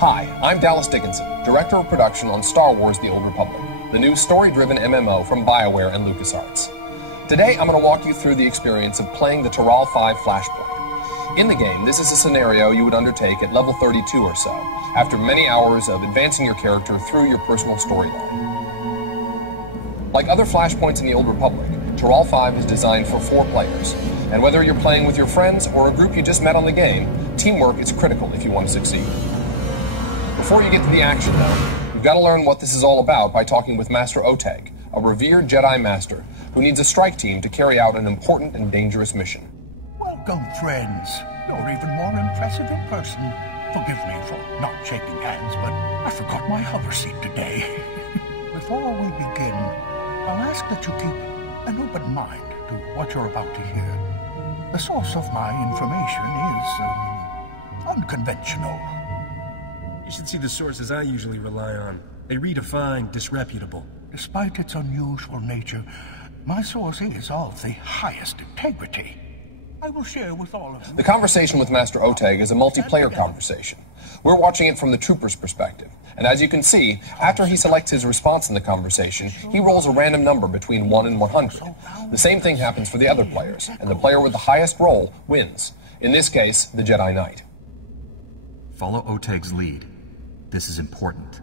Hi, I'm Dallas Dickinson, Director of Production on Star Wars The Old Republic, the new story-driven MMO from BioWare and LucasArts. Today, I'm going to walk you through the experience of playing the Taral V Flashpoint. In the game, this is a scenario you would undertake at level 32 or so, after many hours of advancing your character through your personal storyline. Like other Flashpoints in the Old Republic, Taral V is designed for 4 players, and whether you're playing with your friends or a group you just met on the game, teamwork is critical if you want to succeed. Before you get to the action, though, you've got to learn what this is all about by talking with Master Oteg, a revered Jedi Master who needs a strike team to carry out an important and dangerous mission. Welcome, friends. You're even more impressive in person. Forgive me for not shaking hands, but I forgot my hover seat today. Before we begin, I'll ask that you keep an open mind to what you're about to hear. The source of my information is unconventional. You should see the sources I usually rely on. They redefine disreputable. Despite its unusual nature, my source is of the highest integrity. I will share with all of you. The conversation with Master Oteg is a multiplayer conversation. We're watching it from the trooper's perspective, and as you can see, after he selects his response in the conversation, he rolls a random number between 1 and 100. The same thing happens for the other players, and the player with the highest roll wins. In this case, the Jedi Knight. Follow Oteg's lead. This is important.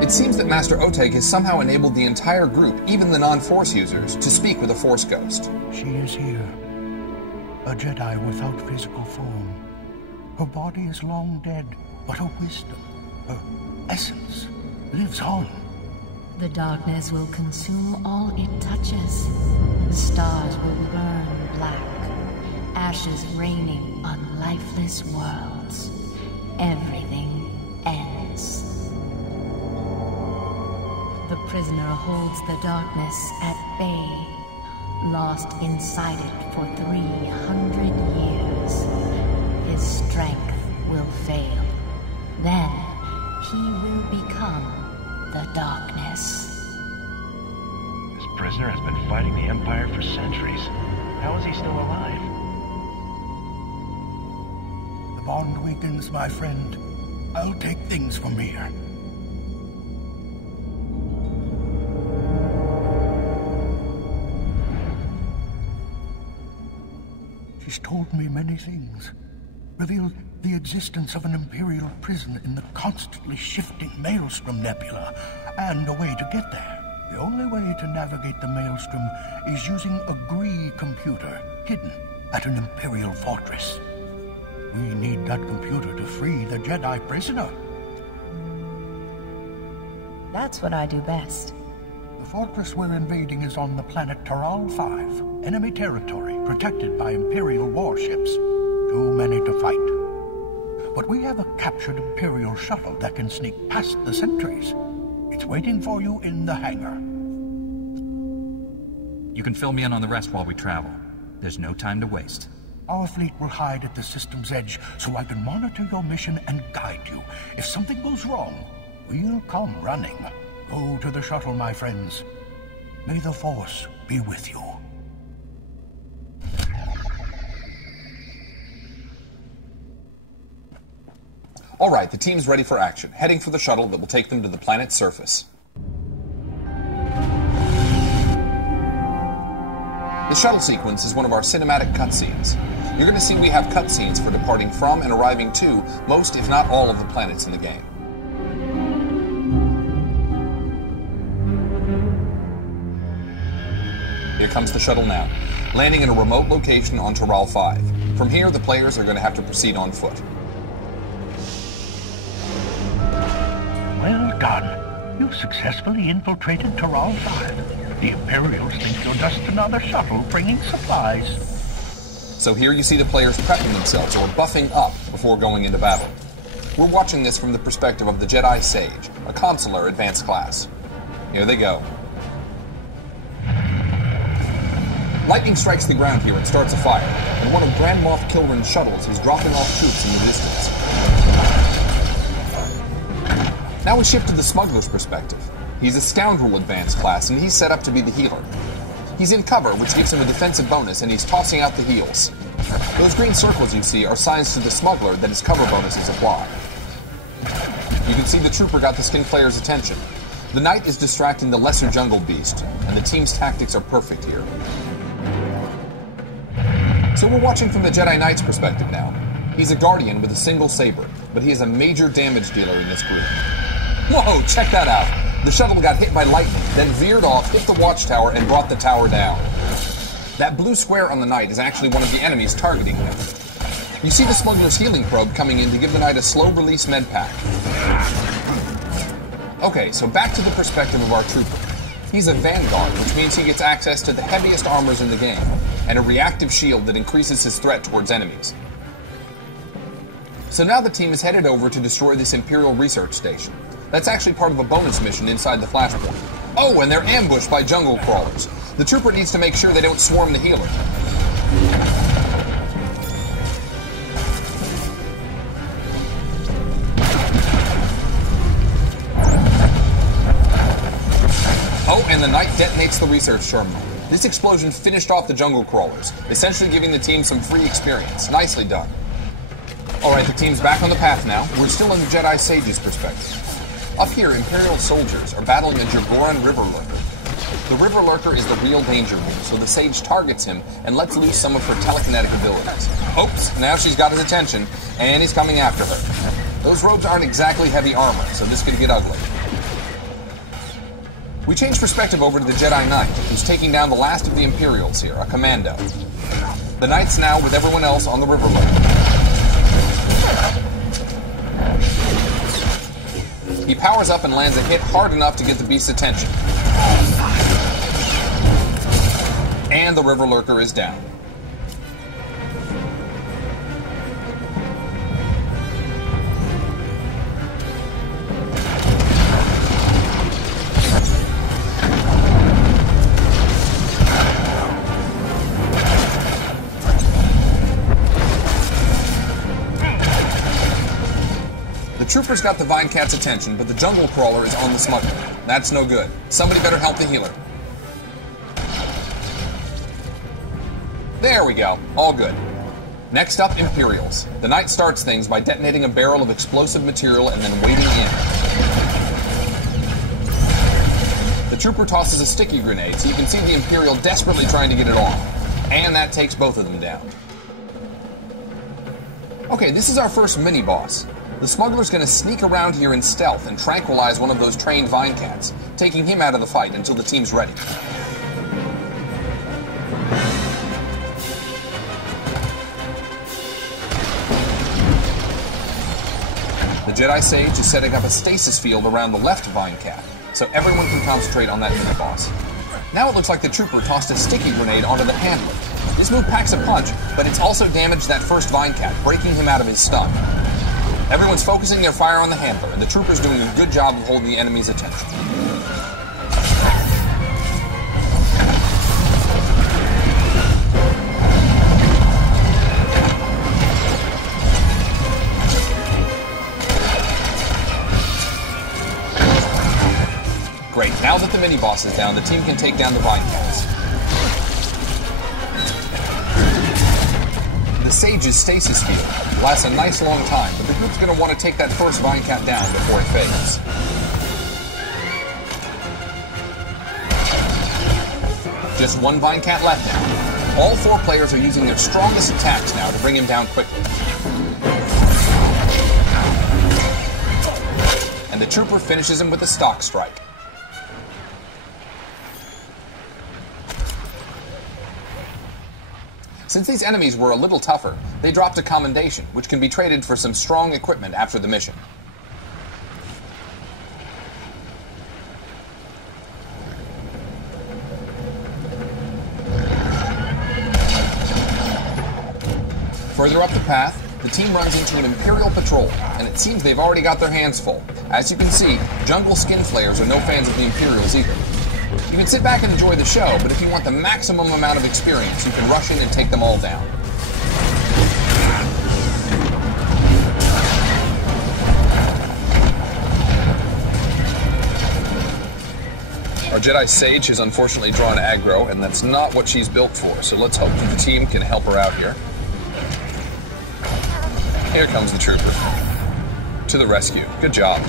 It seems that Master Oteg has somehow enabled the entire group, even the non-Force users, to speak with a Force ghost. She is here, a Jedi without physical form. Her body is long dead, but her wisdom, her essence, lives on. The darkness will consume all it touches. The stars will burn black, ashes raining on lifeless worlds. Everything ends. The prisoner holds the darkness at bay, lost inside it for 300 years. His strength will fail. Then he will become the darkness. This prisoner has been fighting the Empire for centuries. How is he still alive? The bond weakens, my friend. I'll take things from here. She's told me many things. Revealed the existence of an Imperial prison in the constantly shifting Maelstrom Nebula, and a way to get there. The only way to navigate the Maelstrom is using a Gree computer hidden at an Imperial fortress. We need that computer to free the Jedi prisoner. That's what I do best. The fortress we're invading is on the planet Taral V, enemy territory protected by Imperial warships. Too many to fight. But we have a captured Imperial shuttle that can sneak past the sentries. It's waiting for you in the hangar. You can fill me in on the rest while we travel. There's no time to waste. Our fleet will hide at the system's edge so I can monitor your mission and guide you. If something goes wrong, we'll come running. Go to the shuttle, my friends. May the Force be with you. All right, the team's ready for action, heading for the shuttle that will take them to the planet's surface. The shuttle sequence is one of our cinematic cutscenes. You're going to see we have cutscenes for departing from and arriving to most, if not all, of the planets in the game. Here comes the shuttle now, landing in a remote location on Taral V. From here, the players are going to have to proceed on foot. Well done. You successfully infiltrated Taral V. The Imperials think you're just another shuttle bringing supplies. So here you see the players prepping themselves, or buffing up, before going into battle. We're watching this from the perspective of the Jedi Sage, a consular advanced class. Here they go. Lightning strikes the ground here and starts a fire, and one of Grand Moff Kilrin's shuttles is dropping off troops in the distance. Now we shift to the smuggler's perspective. He's a Scoundrel advanced class, and he's set up to be the healer. He's in cover, which gives him a defensive bonus, and he's tossing out the heals. Those green circles you see are signs to the Smuggler that his cover bonuses apply. You can see the Trooper got the Skin Player's attention. The Knight is distracting the lesser jungle beast, and the team's tactics are perfect here. So we're watching from the Jedi Knight's perspective now. He's a Guardian with a single saber, but he is a major damage dealer in this group. Whoa, check that out! The shuttle got hit by lightning, then veered off, hit the watchtower, and brought the tower down. That blue square on the Knight is actually one of the enemies targeting him. You see the Smuggler's healing probe coming in to give the Knight a slow-release med pack. Okay, so back to the perspective of our Trooper. He's a Vanguard, which means he gets access to the heaviest armors in the game, and a reactive shield that increases his threat towards enemies. So now the team is headed over to destroy this Imperial research station. That's actually part of a bonus mission inside the Flashpoint. Oh, and they're ambushed by jungle crawlers. The Trooper needs to make sure they don't swarm the healer. Oh, and the Knight detonates the research terminal. This explosion finished off the jungle crawlers, essentially giving the team some free experience. Nicely done. Alright, the team's back on the path now. We're still in the Jedi Sage's perspective. Up here, Imperial soldiers are battling a Jagoran River Lurker. The River Lurker is the real danger move, so the Sage targets him and lets loose some of her telekinetic abilities. Oops, now she's got his attention, and he's coming after her. Those robes aren't exactly heavy armor, so this could get ugly. We change perspective over to the Jedi Knight, who's taking down the last of the Imperials here, a commando. The Knight's now with everyone else on the River Lurker. He powers up and lands a hit hard enough to get the beast's attention. And the River Lurker is down. The Trooper's got the Vine Cat's attention, but the Jungle Crawler is on the Smuggler. That's no good. Somebody better help the healer. There we go. All good. Next up, Imperials. The Knight starts things by detonating a barrel of explosive material and then wading in. The Trooper tosses a sticky grenade, so you can see the Imperial desperately trying to get it off. And that takes both of them down. Okay, this is our first mini-boss. The Smuggler's gonna sneak around here in stealth and tranquilize one of those trained Vine Cats, taking him out of the fight until the team's ready. The Jedi Sage is setting up a stasis field around the left Vine Cat, so everyone can concentrate on that mini-boss. Now it looks like the Trooper tossed a sticky grenade onto the handler. This move packs a punch, but it's also damaged that first Vine Cat, breaking him out of his stun. Everyone's focusing their fire on the handler, and the Trooper's doing a good job of holding the enemy's attention. Great, now that the mini-boss is down, the team can take down the Vine Cats. The Sage's stasis field lasts a nice long time, but the group's going to want to take that first Vine Cat down before it fades. Just one Vine Cat left now. All four players are using their strongest attacks now to bring him down quickly. And the Trooper finishes him with a stock strike. Since these enemies were a little tougher, they dropped a commendation, which can be traded for some strong equipment after the mission. Further up the path, the team runs into an Imperial patrol, and it seems they've already got their hands full. As you can see, jungle skin flayers are no fans of the Imperials either. You can sit back and enjoy the show, but if you want the maximum amount of experience, you can rush in and take them all down. Our Jedi Sage has unfortunately drawn aggro, and that's not what she's built for, so let's hope that the team can help her out here. Here comes the trooper. To the rescue. Good job.